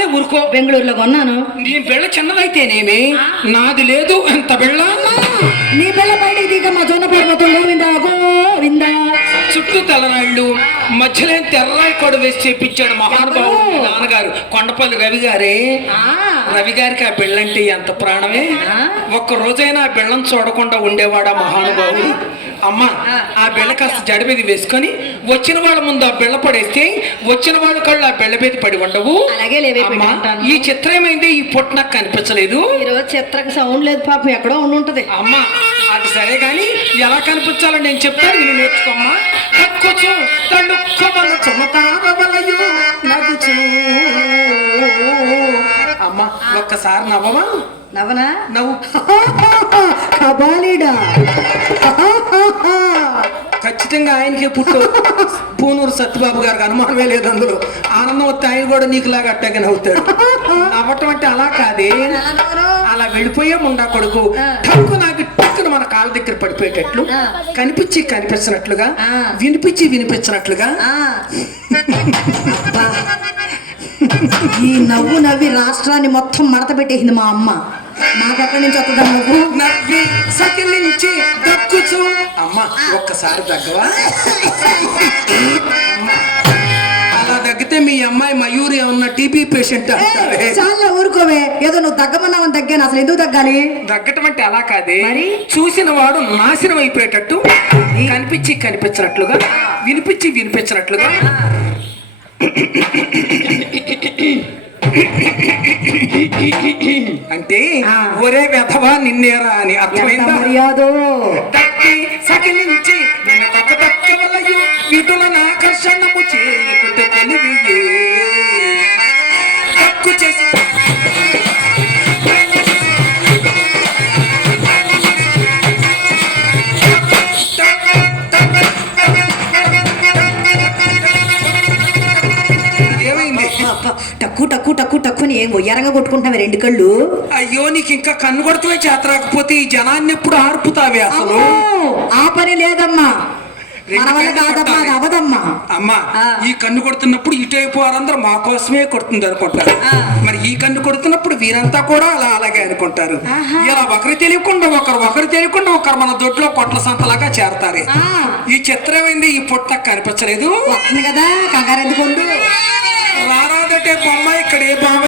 చాలే ఊరుకో. బెంగళూరులో కొన్నాను. నీ బిళ్ళ చిన్నదైతేనేమి, నాది లేదు ఎంత బిళ్ళ. నీ బిళ్ళ బయటికి దిగమ్మా. జొన్న పర్వతంలో విందా గోవిందా. చుట్టూ తెల్లనాళ్ళు మధ్యలో తెర్రాయి కూడా వేసి చేపించాడు మహానుభావుడు నాన్నగారు కొండపల్లి రవి గారే. రవి గారికి ఆ బిళ్ళంటే ఎంత ప్రాణమే. ఒక్క రోజైనా ఆ బిళ్ళను చూడకుండా ఉండేవాడు ఆ మహానుభావుడు. అమ్మ ఆ బిళ్ళ కాస్త జడ మీద వేసుకొని వచ్చిన వాళ్ళ ముందు ఆ బిళ్ళ పడేస్తే వచ్చిన వాళ్ళ కళ్ళు ఆ బిళ్ళ మీద పడి ఉండవు. ఈ చిత్రం ఏమైంది, ఈ పొట్టు నాకు కనిపించలేదు. ఈరోజు చిత్రకు సౌండ్ లేదు పాపం, ఎక్కడో ఉండుంటది. అమ్మ అది సరే గాని ఎలా కనిపించాలని నేను చెప్తాను, నేను నేర్చుకోమ్మా. అమ్మా ఒక్కసారి నవ్వమా. నవ్వనా? నవ్వు. కబాలీడా. ఖచ్చితంగా ఆయనకే పుట్టు. పూనూరు సత్యబాబు గారికి అనుమానమే లేదు అందులో. ఆనందం వస్తే ఆయన కూడా నీకులాగా అట్టాగే నవ్వుతాడు. నవ్వటం అంటే అలా కాదే, అలా వెళ్ళిపోయే ముండా కొడుకు టక్కు నాకు టక్కును మన కాళ్ళ దగ్గర పడిపోయేటట్లు, కనిపించి కనిపించినట్లుగా, వినిపించి వినిపించినట్లుగా. ఈ నవ్వు నవ్వి రాష్ట్రాన్ని మొత్తం మడత పెట్టేసింది మా అమ్మ. మాకెక్కడి నుంచి వస్తుందా నవ్వు? నవ్వి సకిలించి దక్కుచు. అమ్మ ఒక్కసారి దగ్గవా. అలా దగ్గితే మీ అమ్మాయి మయూరి ఉన్న టీబీ పేషెంట్. చాలా ఊరుకోవే, ఏదో నువ్వు దగ్గమన్నావని దగ్గాను. అసలు ఎందుకు దగ్గాలి? దగ్గటం అంటే అలా కాదే, మరి చూసిన వాడు నాశనం అయిపోయేటట్టు, కనిపించి కనిపించినట్లుగా, వినిపించి వినిపించినట్లుగా. అంటే ఒరే వెధవా నిన్నేరా అని అర్థమైందా? సకిలించి వెనకొక దక్కవలయు విటులను ఆకర్షణము చేయకుట కొలివియే. తక్కు చేసి టక్కు టక్కు టక్కు టక్కుని ఏం ఒయ్యారంగా కొట్టుకుంటావే రెండు కళ్ళు. అయ్యో నీకు ఇంకా కన్ను కొడుతువే చేత రాకపోతే ఈ జనాన్ని ఎప్పుడు ఆర్పుతావే అసలు? ఆ పని లేదమ్మా, అవదమ్మా. అమ్మా ఈ కన్ను కొడుతున్నప్పుడు ఇటువైపు వారందరూ మా కోసమే కొడుతుంది అనుకుంటారు. మరి ఈ కన్ను కొడుతున్నప్పుడు వీరంతా కూడా అలాగే అనుకుంటారు. ఇలా ఒకరు తెలియకుండా ఒకరు మన దొడ్లో కొట్ల సంతలాగా చేరతారు. ఈ చిత్రం ఏంది, ఈ పొట్ట కనిపించలేదు కదా కంగారు ఎందుకు? రారాదటే బొమ్మ ఇక్కడ ఏ బొమ్మ